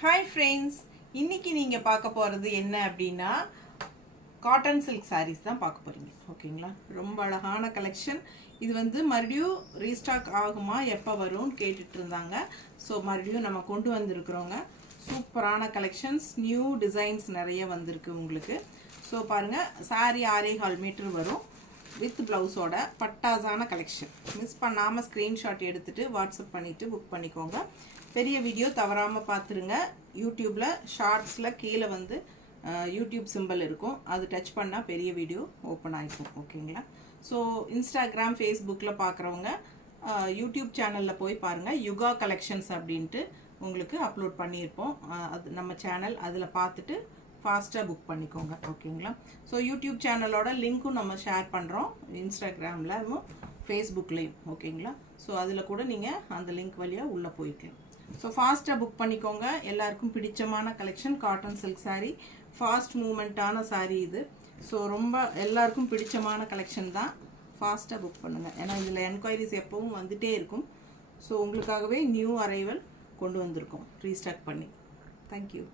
Hi friends, இன்னைக்கு நீங்க பார்க்க போறது என்ன அப்படினா காட்டன் சில்க் sarees தான் பார்க்க போறீங்க. ஓகேங்களா? ரொம்ப அழகான கலெக்ஷன். இது வந்து மறுபடியும் ரீஸ்டாக் ஆகுமா எப்ப வரும்னு கேட்டுட்டு இருந்தாங்க. சோ மறுபடியும் நம்ம கொண்டு வந்திருக்கறோங்க. சூப்பரான கலெக்ஷன்ஸ், நியூ டிசைன்ஸ் நிறைய வந்திருக்கு உங்களுக்கு. சோ பாருங்க, saree 6.5 மீட்டர் வரும். வித் பிளவுஸோட பட்டாசான கலெக்ஷன். மிஸ் பண்ணாம ஸ்கிரீன்ஷாட் எடுத்துட்டு வாட்ஸ்அப் பண்ணிட்டு புக் பண்ணிக்கோங்க. பெரிய வீடியோ தவறாம பார்த்துருங்க. யூடியூப்ல ஷார்ட்ஸ்ல கீழே வந்து யூடியூப் சிம்பிள் இருக்கும், அது டச் பண்ணால் பெரிய வீடியோ ஓப்பன் ஆகிக்கும். ஓகேங்களா? ஸோ இன்ஸ்டாகிராம் ஃபேஸ்புக்கில் பார்க்குறவங்க யூடியூப் சேனலில் போய் பாருங்கள். யுகா கலெக்ஷன்ஸ் அப்படின்ட்டு உங்களுக்கு அப்லோட் பண்ணியிருப்போம். அது நம்ம சேனல், அதில் பார்த்துட்டு ஃபாஸ்ட்டாக புக் பண்ணிக்கோங்க. ஓகேங்களா? ஸோ யூடியூப் சேனலோட லிங்க்கும் நம்ம ஷேர் பண்ணுறோம், இன்ஸ்டாகிராம்லையும் ஃபேஸ்புக்லேயும். ஓகேங்களா? ஸோ அதில் கூட நீங்கள் அந்த லிங்க் வழியாக உள்ளே போய்க்கலாம். ஸோ ஃபாஸ்ட்டாக புக் பண்ணிக்கோங்க. எல்லாருக்கும் பிடிச்சமான collection cotton silk saree, fast மூமெண்ட்டான சாரீ இது. ஸோ ரொம்ப எல்லாருக்கும் பிடிச்சமான கலெக்ஷன் தான். ஃபாஸ்ட்டாக புக் பண்ணுங்கள், ஏன்னா இதில் என்கொயரிஸ் எப்பவும் வந்துகிட்டே இருக்கும். ஸோ உங்களுக்காகவே நியூ அரைவல் கொண்டு வந்திருக்கோம் ரீஸ்டாக் பண்ணி. தேங்க்யூ.